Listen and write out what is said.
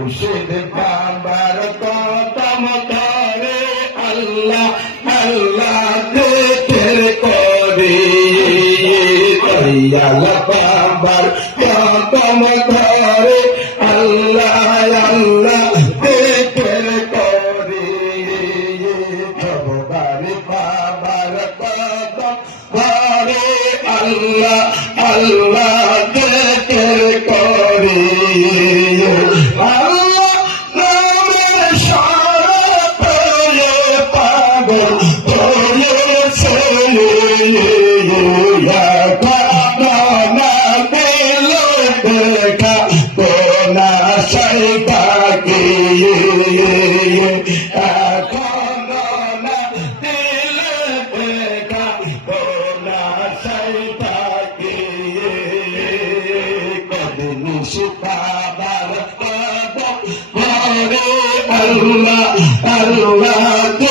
মুর্শিদ বাবার কদম ধরে আল্লাহ আল্লাহ জিকির করি দয়াল বাবার কদম ধরে আল্লাহ আল্লাহ জিকির করি বাবার বাবার কদম ধরে আল্লাহ আল্লাহ জিকির করি Allah Allah